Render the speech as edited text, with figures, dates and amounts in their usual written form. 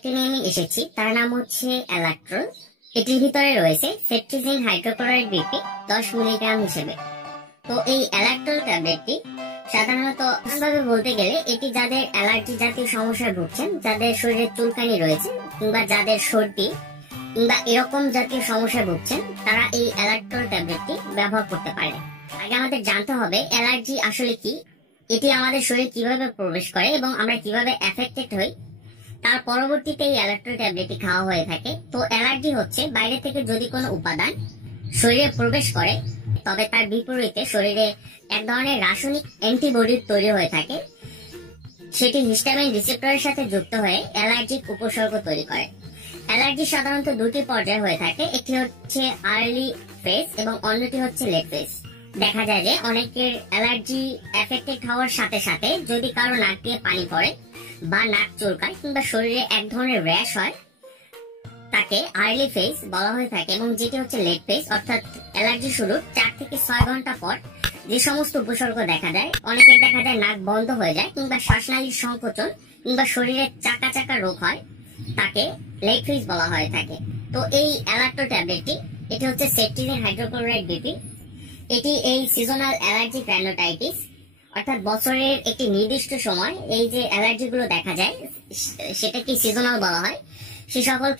প্রোডাক্টটি নিয়ে আমি এসেছি, তার নাম হচ্ছে অ্যালাক্ট্রল। এটির ভিতরে রয়েছে সেট্রিজিন হাইড্রোক্লোরাইড বিপি 10 মিলিগ্রাম হিসেবে। তো এই অ্যালাক্ট্রল ট্যাবলেটটি সাধারণত ভাবে বলতে গেলে এটি যাদের অ্যালার্জি জাতীয় সমস্যায় ভুগছেন, যাদের শরীরে চুলকানি রয়েছে কিংবা যাদের সর্দি কিংবা এরকম জাতীয় সমস্যায় ভুগছেন, তারা এই অ্যালাক্ট্রল ট্যাবলেটটি ব্যবহার করতে পারে। আগে আমাদের জানতে হবে অ্যালার্জি আসলে কি, এটি আমাদের শরীরে কিভাবে প্রবেশ করে এবং আমরা কিভাবে এফেক্টেড হই। তার পরবর্তীতে এই অ্যালাক্ট্রল ট্যাবলেটটি খাওয়া হয়ে থাকে। তো অ্যালার্জি হচ্ছে বাইরে থেকে যদি কোনো উপাদান শরীরে প্রবেশ করে, তবে তার বিপরীতে শরীরে এক ধরনের রাসায়নিক অ্যান্টিবডি তৈরি হয়ে থাকে, সেটি হিস্টামিন রিসেপ্টরের সাথে যুক্ত হয়ে অ্যালার্জিক উপসর্গ তৈরি করে। অ্যালার্জি সাধারণত দুটি পর্যায়ে হয়ে থাকে, একটি হচ্ছে আর্লি ফেজ এবং অন্যটি হচ্ছে লেট ফেজ। দেখা যায় যে অনেকের অ্যালার্জি এফেক্টেড হওয়ার সাথে সাথে যদি কারো নাক দিয়ে পানি পড়ে বা নাক চুলকায় কিংবা শরীরে এক ধরনের র্যাশ হয়, তাকে আর্লি ফেজ বলা হয়ে থাকে। এবং যেটি হচ্ছে লেট ফেজ, অর্থাৎ অ্যালার্জি শুরুর 4 থেকে 6 ঘন্টা পর যে সমস্ত উপসর্গ দেখা যায়, অনেকের দেখা যায় নাক বন্ধ হয়ে যায় কিংবা শ্বাসনালীর সংকোচন কিংবা শরীরে চাকা চাকা রোগ হয়, তাকে লেট ফেজ বলা হয়ে থাকে। তো এই অ্যালাক্ট্রল ট্যাবলেটটি, এটি হচ্ছে সেট্রিজিন হাইড্রোক্লোরাইড বিপি। এটি এই সিজনাল অ্যালার্জি গ্র্যানুলাইটিস, অর্থাৎ বছরের একটি নির্দিষ্ট সময় এই যে অ্যালার্জি গুলো দেখা যায়, সেটাকে সিজনাল বলা হয়, সে সকল